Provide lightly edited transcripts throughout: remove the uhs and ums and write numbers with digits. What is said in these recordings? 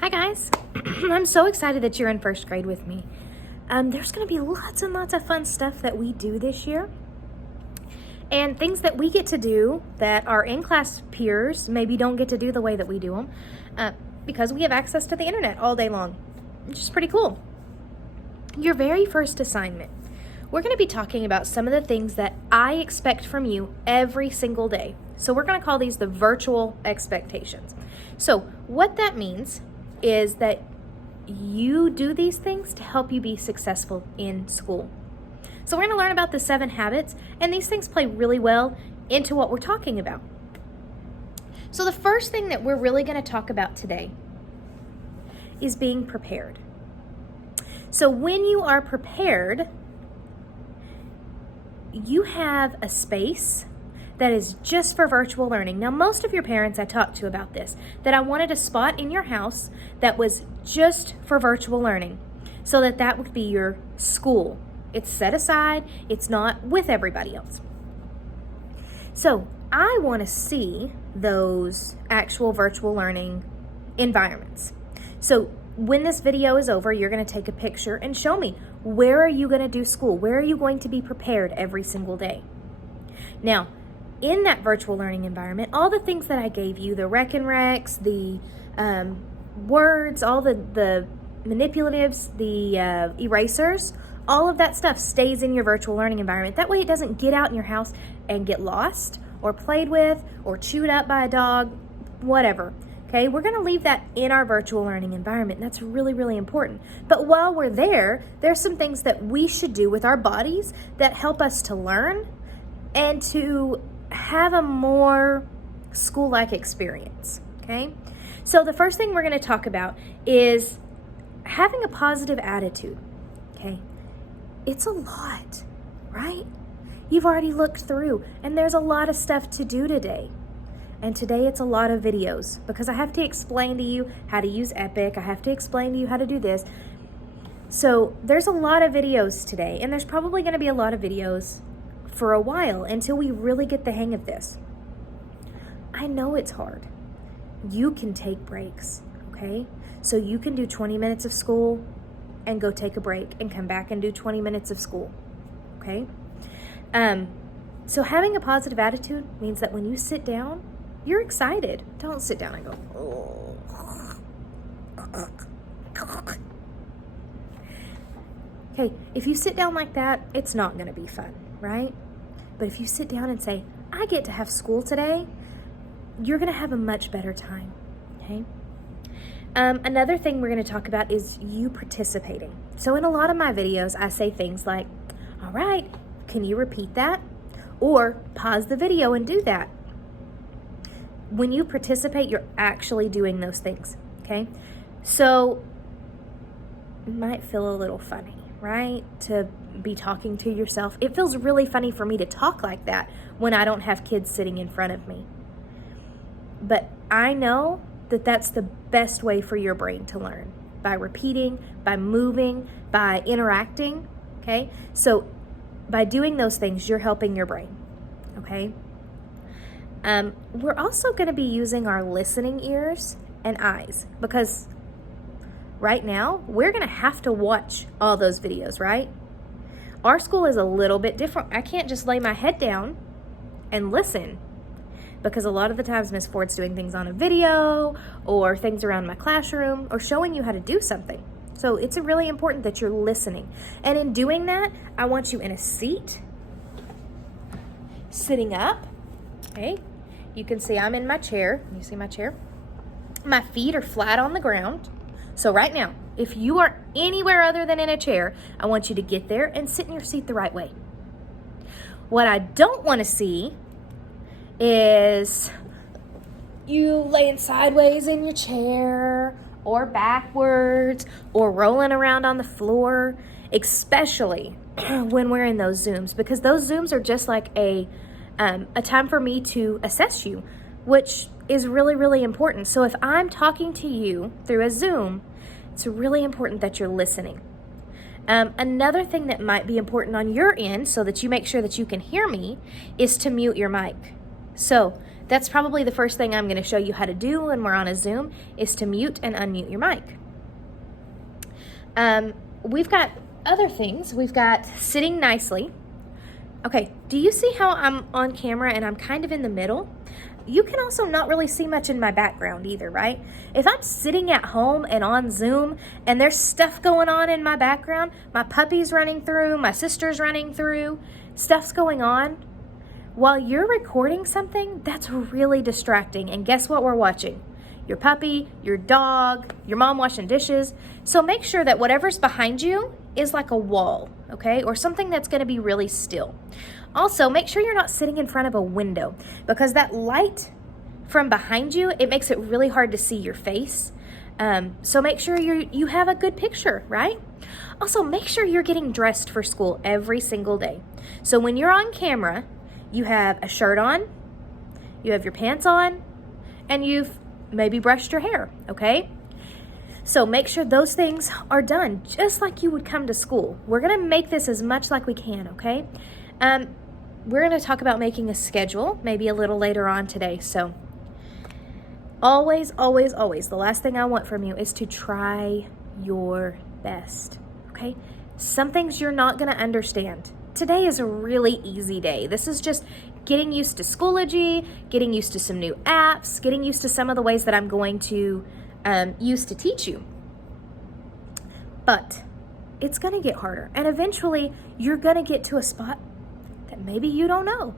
Hi guys, I'm so excited that you're in first grade with me. There's going to be lots and lots of fun stuff that we do this year, and things that we get to do that our in-class peers maybe don't get to do the way that we do them, because we have access to the internet all day long, which is pretty cool. Your very first assignment, we're going to be talking about some of the things that I expect from you every single day. So we're going to call these the virtual expectations. So what that means is that you do these things to help you be successful in school. So we're going to learn about the 7 habits, and these things play really well into what we're talking about. So the first thing that we're really going to talk about today is being prepared. So when you are prepared, you have a space that is just for virtual learning. Now, most of your parents I talked to about this, that I wanted a spot in your house that was just for virtual learning, so that would be your school. It's set aside, it's not with everybody else. So I want to see those actual virtual learning environments. So when this video is over, you're going to take a picture and show me, where are you going to do school? Where are you going to be prepared every single day? Now, in that virtual learning environment, all the things that I gave you, the rec and recs, the words, all the manipulatives, the erasers, all of that stuff stays in your virtual learning environment. That way it doesn't get out in your house and get lost or played with or chewed up by a dog, whatever. Okay, we're going to leave that in our virtual learning environment. That's really, really important. But while we're there, there's some things that we should do with our bodies that help us to learn and to have a more school-like experience, okay? So the first thing we're going to talk about is having a positive attitude, okay? It's a lot, right? You've already looked through, and there's a lot of stuff to do today. And today it's a lot of videos, because I have to explain to you how to use Epic. I have to explain to you how to do this. So there's a lot of videos today, and there's probably going to be a lot of videos for a while until we really get the hang of this. I know it's hard. You can take breaks, okay? So you can do 20 minutes of school and go take a break and come back and do 20 minutes of school, okay? So having a positive attitude means that when you sit down, you're excited. Don't sit down and go, oh. Okay, if you sit down like that, it's not going to be fun, right? But if you sit down and say, I get to have school today, you're going to have a much better time, okay? Another thing we're going to talk about is you participating. So in a lot of my videos, I say things like, all right, can you repeat that? Or pause the video and do that. When you participate, you're actually doing those things, okay? So it might feel a little funny, right? To be talking to yourself. It feels really funny for me to talk like that when I don't have kids sitting in front of me. But I know that that's the best way for your brain to learn, by repeating, by moving, by interacting, okay? So by doing those things, you're helping your brain, okay? We're also going to be using our listening ears and eyes, because right now we're going to have to watch all those videos, right? Our school is a little bit different. I can't just lay my head down and listen, because a lot of the times Miss Ford's doing things on a video or things around my classroom or showing you how to do something. So it's really important that you're listening. And in doing that, I want you in a seat, sitting up, okay? You can see I'm in my chair. You see my chair? My feet are flat on the ground. So right now, if you are anywhere other than in a chair, I want you to get there and sit in your seat the right way. What I don't want to see is you laying sideways in your chair or backwards or rolling around on the floor, especially when we're in those Zooms, because those Zooms are just like a time for me to assess you, which is really, really important. So if I'm talking to you through a Zoom, it's really important that you're listening. Another thing that might be important on your end, so that you make sure that you can hear me, is to mute your mic. So That's probably the first thing I'm going to show you how to do when we're on a Zoom, is to mute and unmute your mic. We've got other things. We've got sitting nicely. Okay, do you see how I'm on camera and I'm kind of in the middle? You can also not really see much in my background either, right? If I'm sitting at home and on Zoom and there's stuff going on in my background, my puppy's running through, my sister's running through, stuff's going on, while you're recording something, that's really distracting. And guess what we're watching? Your puppy, your dog, your mom washing dishes. So make sure that whatever's behind you is like a wall, okay? Or something that's going to be really still. Also, make sure you're not sitting in front of a window, because that light from behind you, it makes it really hard to see your face. So make sure you have a good picture, right? Also, make sure you're getting dressed for school every single day. So when you're on camera, you have a shirt on, you have your pants on, and you've maybe brushed your hair, okay? So make sure those things are done just like you would come to school. We're gonna make this as much like we can, okay? We're gonna talk about making a schedule maybe a little later on today. So always, always, always, the last thing I want from you is to try your best, okay? Some things you're not gonna understand. Today is a really easy day. This is just getting used to Schoology, getting used to some new apps, getting used to some of the ways that I'm going to use to teach you. But it's going to get harder. And eventually, you're going to get to a spot that maybe you don't know.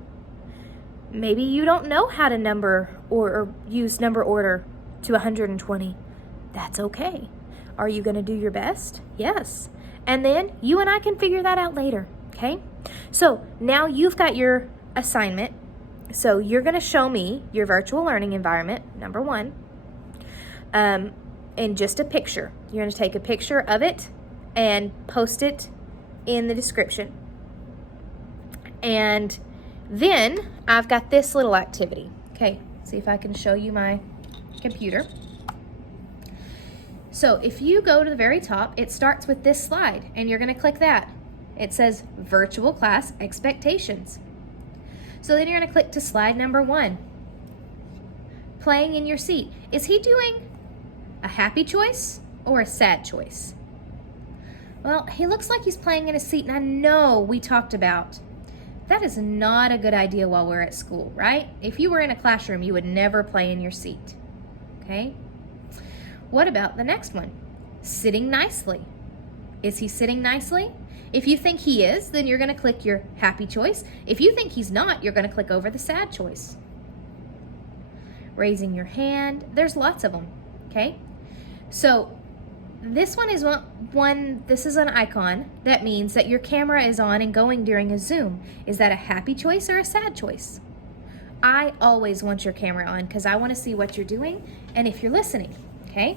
Maybe you don't know how to number or use number order to 120. That's okay. Are you going to do your best? Yes. And then you and I can figure that out later. Okay, so now you've got your assignment. So you're going to show me your virtual learning environment, number one, in just a picture. You're going to take a picture of it and post it in the description. And then I've got this little activity. Okay, see if I can show you my computer. So if you go to the very top, it starts with this slide, and you're going to click that. It says Virtual Class Expectations. So then you're going to click to slide number 1. Playing in your seat. Is he doing a happy choice or a sad choice? Well, he looks like he's playing in a seat, and I know we talked about that is not a good idea while we're at school, right? If you were in a classroom, you would never play in your seat, okay? What about the next one? Sitting nicely. Is he sitting nicely? If you think he is, then you're going to click your happy choice. If you think he's not, you're going to click over the sad choice. Raising your hand. There's lots of them, okay? So this one is this is an icon. That means that your camera is on and going during a Zoom. Is that a happy choice or a sad choice? I always want your camera on because I want to see what you're doing and if you're listening, okay?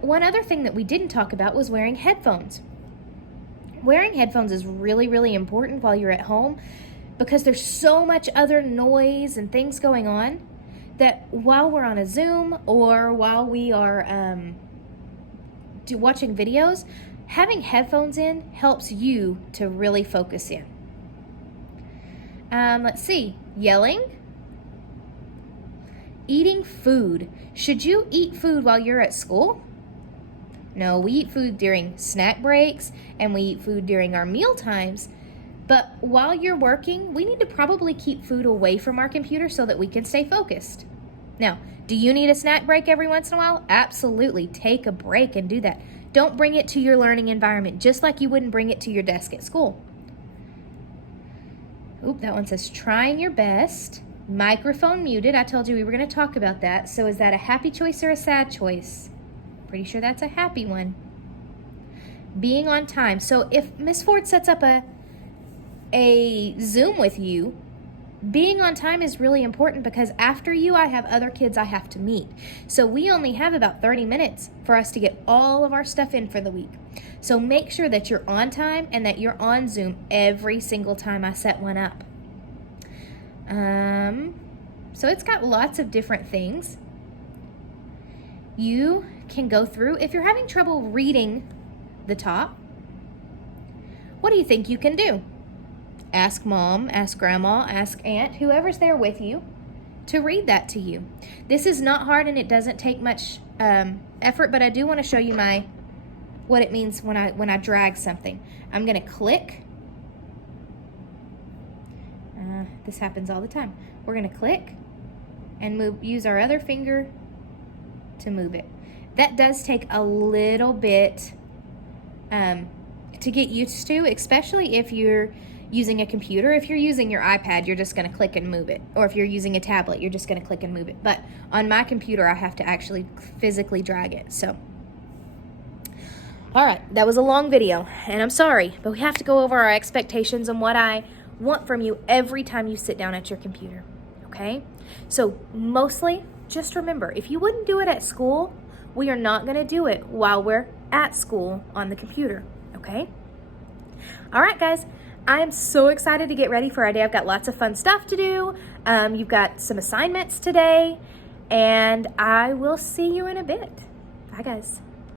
One other thing that we didn't talk about was wearing headphones. Wearing headphones is really, really important while you're at home because there's so much other noise and things going on that while we're on a Zoom or while we are watching videos, having headphones in helps you to really focus in. Let's see, yelling. Eating food. Should you eat food while you're at school? No, we eat food during snack breaks and we eat food during our meal times. But while you're working, we need to probably keep food away from our computer so that we can stay focused. Now, do you need a snack break every once in a while? Absolutely. Take a break and do that. Don't bring it to your learning environment, just like you wouldn't bring it to your desk at school. Oop, that one says trying your best. Microphone muted. I told you we were going to talk about that. So is that a happy choice or a sad choice? Pretty sure that's a happy one. Being on time. So if Miss Ford sets up a Zoom with you, being on time is really important because after you, I have other kids I have to meet. So we only have about 30 minutes for us to get all of our stuff in for the week. So make sure that you're on time and that you're on Zoom every single time I set one up. So it's got lots of different things. You can go through. If you're having trouble reading the top, what do you think you can do? Ask mom, ask grandma, ask aunt, whoever's there with you. to read that to you. This is not hard and it doesn't take much effort, but I do want to show you what it means when I drag something. I'm going to click. This happens all the time. We're going to click and use our other finger to move it. That does take a little bit to get used to, especially if you're using a computer. If you're using your iPad, you're just going to click and move it. Or if you're using a tablet, you're just going to click and move it. But on my computer, I have to actually physically drag it. So, all right, that was a long video, and I'm sorry, but we have to go over our expectations and what I want from you every time you sit down at your computer, okay? So mostly, just remember, if you wouldn't do it at school, we are not going to do it while we're at school on the computer, okay? All right, guys. I am so excited to get ready for our day. I've got lots of fun stuff to do. You've got some assignments today, and I will see you in a bit. Bye, guys.